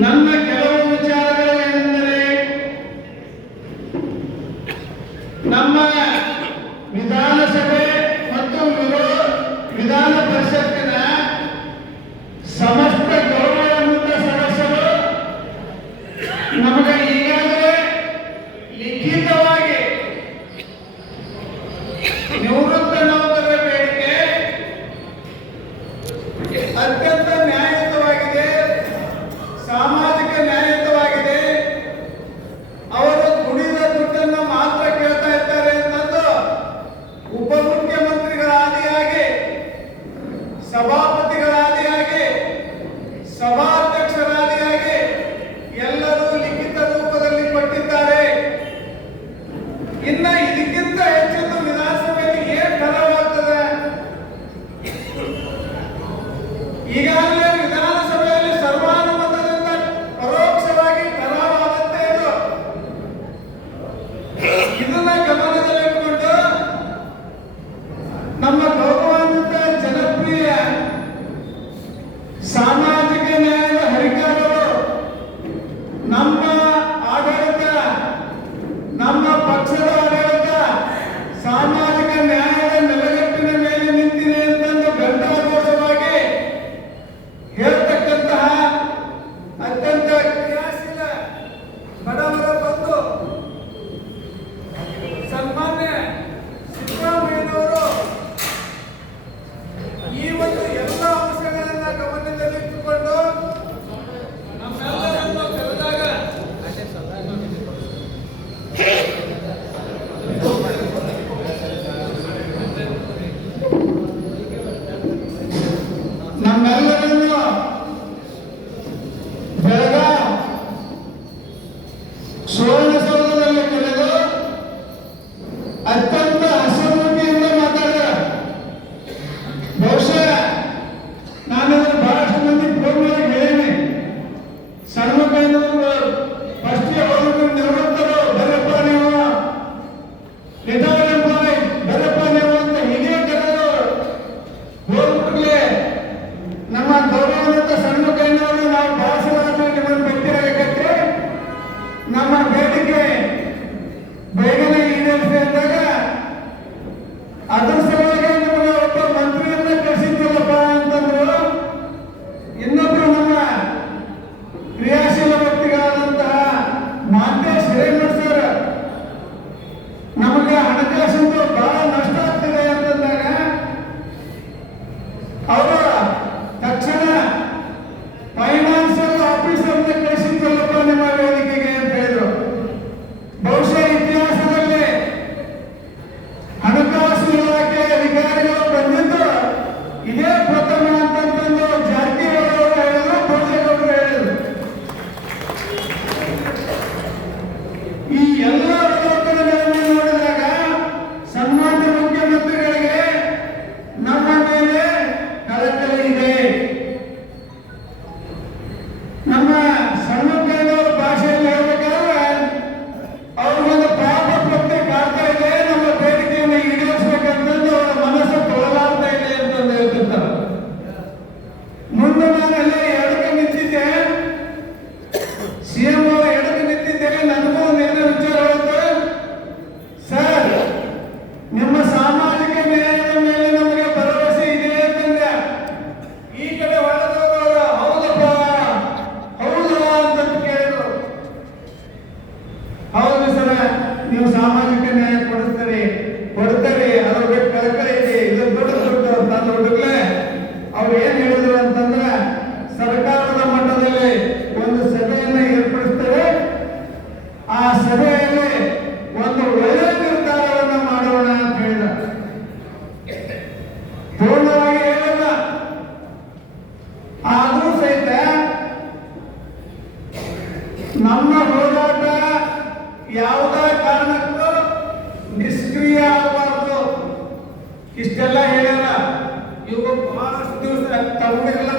ನನ್ನ ಕೆಲವು ವಿಚಾರಗಳೇನೆಂದರೆ ನಮ್ಮ ವಿಧಾನಸಭೆ ಮತ್ತು ವಿಧಾನ ಪರಿಷತ್ತಿನ ಸಮಸ್ತ ಗೌರವಾನ್ವಿತ ಸದಸ್ಯರು ನಮಗೆ ಈಗಾಗಲೇ ಲಿಖಿತ ಸಭಾಪತಿಗಳಾದಿಯಾಗಿ ಸಭಾಧ್ಯಕ್ಷರಾದಿಯಾಗಿ ಎಲ್ಲರೂ ಲಿಖಿತ ರೂಪದಲ್ಲಿ ಕೊಟ್ಟಿದ್ದಾರೆ ಇನ್ನ ಇದಕ್ಕಿಂತ సామాన్య again. প্রথম ನೀವು ಸಾಮಾನ್ಯ ಇಷ್ಟೆಲ್ಲ ಹೇಳ್ಯಾರ ಇವಾಗ ಬಹಳಷ್ಟು ದಿವಸ ತಗೊಂಡಿರಲ್ಲ